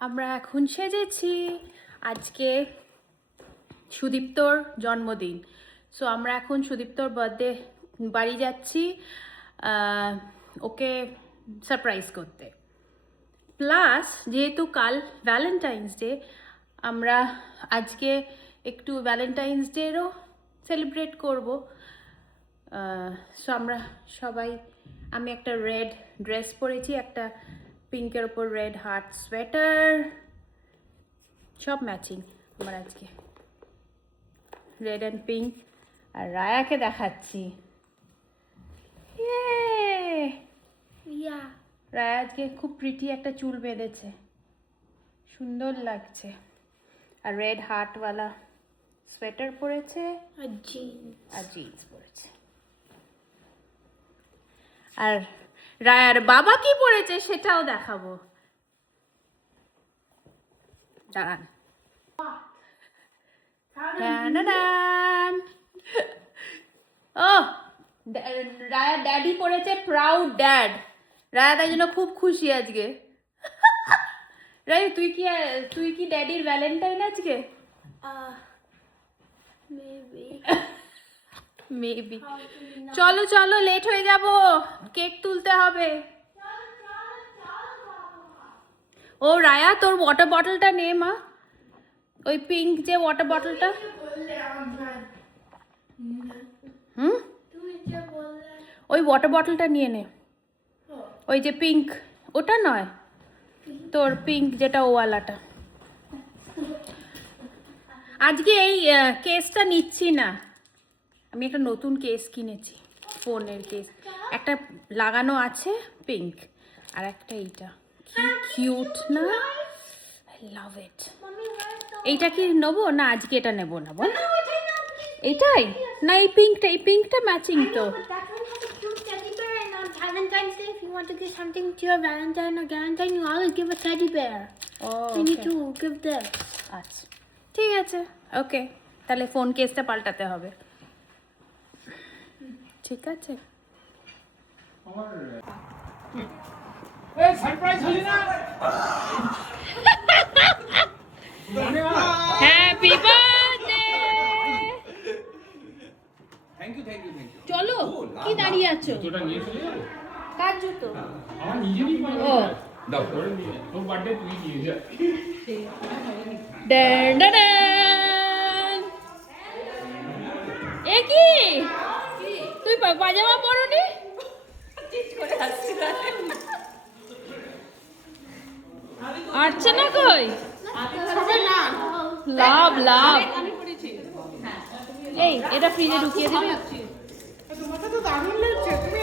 আমরা এখন সেজেছি, আজকে সুদীপ্তর জন্মদিন। সো আমরা এখন সুদীপ্তর বার্থডে বাড়ি যাচ্ছি ওকে সারপ্রাইজ করতে। প্লাস যেহেতু কাল ভ্যালেন্টাইন্স ডে, আমরা আজকে একটু ভ্যালেন্টাইন্স ডেরও সেলিব্রেট করব। সো আমরা সবাই, আমি একটা রেড ড্রেস পরেছি, একটা পিঙ্কের ওপর রেড হার্ট সোয়েটার, সব ম্যাচিং আমার আজকে, রেড অ্যান্ড পিঙ্ক। আর রায়াকে দেখাচ্ছি, রায়া আজকে খুব প্রিটি একটা চুল বেঁধেছে, সুন্দর লাগছে। আর রেড হার্টওয়ালা সোয়েটার পরেছে আর জিন্স পরেছে। আর রায়ার বাবা কি পরেছে সেটাও দেখাবো, দাঁড়ান। ও রায়ার ড্যাডি পরেছে প্রাউড ড্যাড। রায়া তাই জন্য খুব খুশি আজকে। রায় তুই কি ড্যাডির ভ্যালেন্টাইন আজকে? মেবি। চলো চলো, লেট হয়ে যাব, কেক তুলতে হবে। ও রায়া, তোর ওয়াটার বটলটা নে মা, ওই পিঙ্ক যে ওয়াটার বটলটা। ওই ওয়াটার বটলটা নিয়ে নে, ওই যে পিঙ্ক, ওটা নয়, তোর পিঙ্ক যেটা ওয়ালাটা। আজকে এই কেসটা নিচ্ছি না, আমি একটা নতুন কেস কিনেছি, ফোনের কেস, একটা লাগানো আছে পিঙ্ক, আর একটা এইটা, কি কিউট না, আই লাভ ইট। এইটা কি নেবো না আজকে এটা নেবো না বল? এইটাই না, এই পিঙ্কটা ম্যাচিং তো। Valentine's Day, if you want to give something to your Valentine or Valentine, you always give a teddy bear. You need to give this. আচ্ছা ঠিক আছে, ওকে, তাহলে ফোন কেসটা পাল্টাতে হবে। ঠিক আছে। Happy birthday. Thank you. চলো, কি দাঁড়িয়ে আছো? জুতোটা নিয়ে চলে যাবো? কার জুতো? আমার নিজেরই ও দাও, করে নিয়ে তোর বার্থডে তুই নিয়ে যা। Dan Dan Dan. এ কি তুই পাজামা পরনি? আর্চনা কই? লাভ লাভ, এই এটা ফ্রিজে ঢুকিয়ে দিবি। তোমাকে তো দারুণ লাগছে, তুমি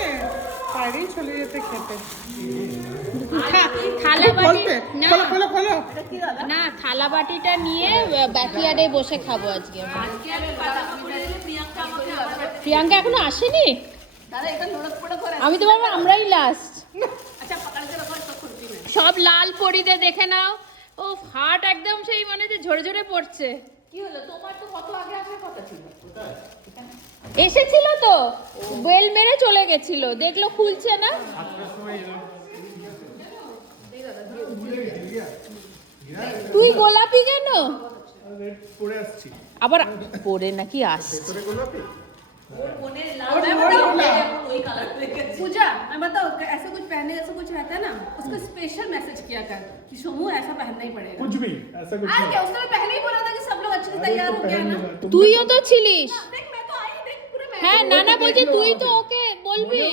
বাইরেই চলে যেতে খেতে। থালা বাটি না, খোলো। না থালা বাটিটা নিয়ে ব্যাকইয়ার্ডে বসে খাবো আজকে। প্রিয়াঙ্কা এখনো আসেনি? আমি তো ভাবলাম আমরাই লাস্ট। সব লাল পরিতে দেখে নাও, ও হাট একদম সেই মানে যে ঝরে ঝরে পড়ছে। কি হলো, তোমার তো কত আগে আসার কথা ছিল। এসেছিল তো, বেল মেরে চলে গেছিল, দেখলো খুলছে না। তুই গোলাপি কেন? আবার পরে নাকি আসছে? पूजा मैं बताओ, ऐसा कुछ पहने जैसा कुछ रहता है ना, उसको स्पेशल मैसेज किया कर कि सोमू ऐसा पहनना ही पड़ेगा। कुछ भी ऐसा कुछ अरे क्या, उसने पहले ही बोला था कि सब लोग अच्छे से तैयार हो गया ना। তুইও তো ছিলিস। देख मैं तो आई, देख पूरे मैं হ্যাঁ নানা বলছে তুই তো ওকে বলবি।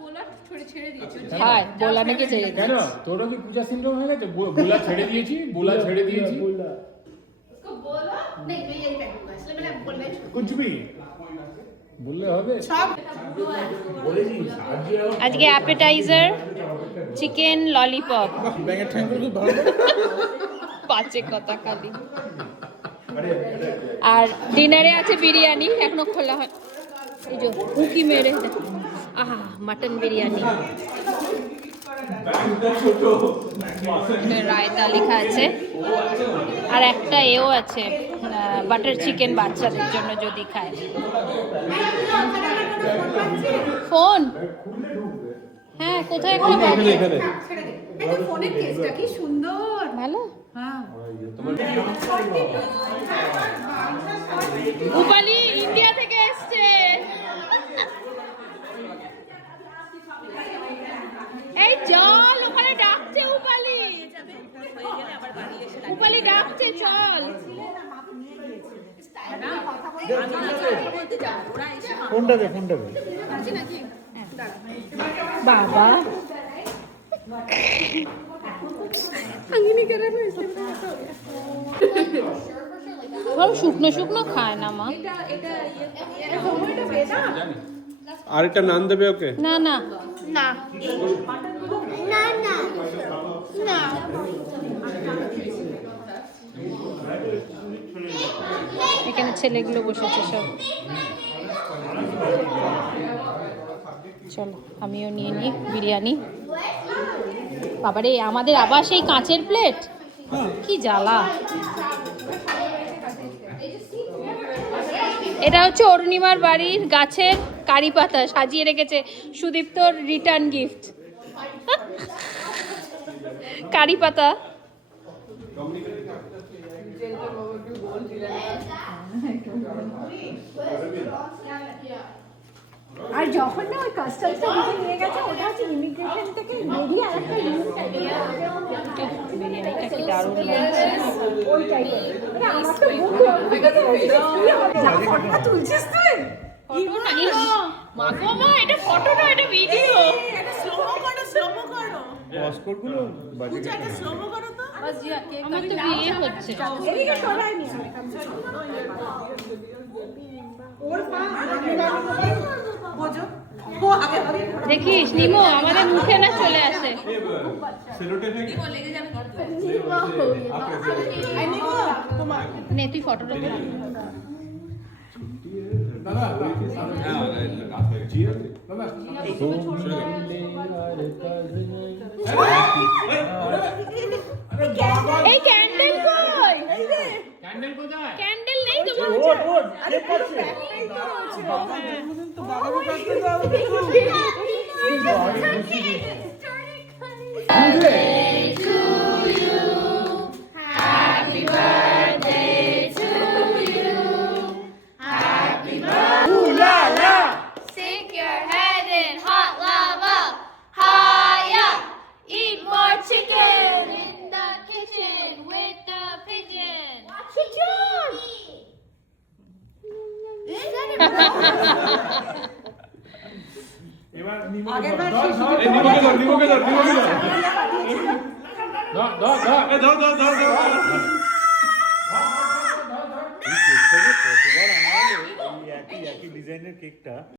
बोला छोड़े ছেড়ে দিয়েছি। হ্যাঁ বলা নাকি ছেড়ে দে। কেন তোরও কি পূজা সিনড্রোম হয়ে গেছে? বোলা ছেড়ে দিয়েছি। उसको बोला नहीं मैं यही पहनूंगा, इसलिए मैंने बोलना ही छोड़ कुछ भी বললে হবে। আজকে অ্যাপেটাইজার চিকেন ললিপপ, ব্যাঙের ঠ্যাঙ্গুলো খুব ভালো। পাঁচে কথা খালি। আর ডিনারে আছে বিরিয়ানি, এখনো খোলা হয়। এই যে উকি মেরে, আহা মাটন বিরিয়ানি, রায়তা লেখা আছে, আর একটা এও আছে বাটার চিকেন, বাচ্চাদের জন্য যদি খায়। ফোন হ্যাঁ কোথায় একটা এখানে দেখো ফোনের কেসটা কি সুন্দর, ভালো হ্যাঁ উপালি ইন্ডিয়া থেকে এসছে। এই চল, ওখানে ডাকছে উপালি, উপালি ডাকছে, চল। ফোনটাকে বাবা শুকনো শুকনো খায় না মা। আরেকটা নান দেবে ওকে। না না না না না না এখানে ছেলেগুলো বসেছে সব। চলো আমিও নিয়ে নিই বিরিয়ানি। বাবারে আমাদের আবার সেই কাঁচের প্লেট, কি জ্বালা। এটা হচ্ছে অরুণিমার বাড়ির গাছের কারি পাতা সাজিয়ে রেখেছে, সুদীপ্তর রিটার্ন গিফট। কারি পাতা। আর যখন না ওই কাস্টমসটা দিকে নিয়ে গেছে, ওটা হচ্ছে ইমিগ্রেশন থেকে বেরিয়ে আরেকটা বিরিয়ানিটা কি দারুণ লাগছে। ওই টাইপের মানে আমার তো বুক ফটোটা তুলছিস তুই? ফটো না, ইস, মা গো মা, এটা ফটো না, এটা ভিডিও। এটা স্লোমো করো পাসপোর্টগুলো বাজে এটা স্লোমো করো তো बस जी केक আমার তো বিয়ে হচ্ছে। এদিকে সরাই নি ওর পা বোঝো ও আগে দেখিস নিমো আমাদের মুখে না চলে আসে। वो लेके जाने নে তুই ফটোটা তুল। এই ক্যান্ডেল কই? ক্যান্ডেল কোথায়? ক্যান্ডেল নেই তো ওট ওট কে করছে তো বাবা কাছে দাও Sink your head in hot lava. High up. Eat more chicken. In the kitchen with the pigeon. Pigeon. এবার নিমো আগের বার ধর শিশু- নিমোকে ধর ধর ধর ধর ধর ধর ধর ধর এই কেকটাকে কতবার আনালো, এই একই ডিজাইনের কেকটা।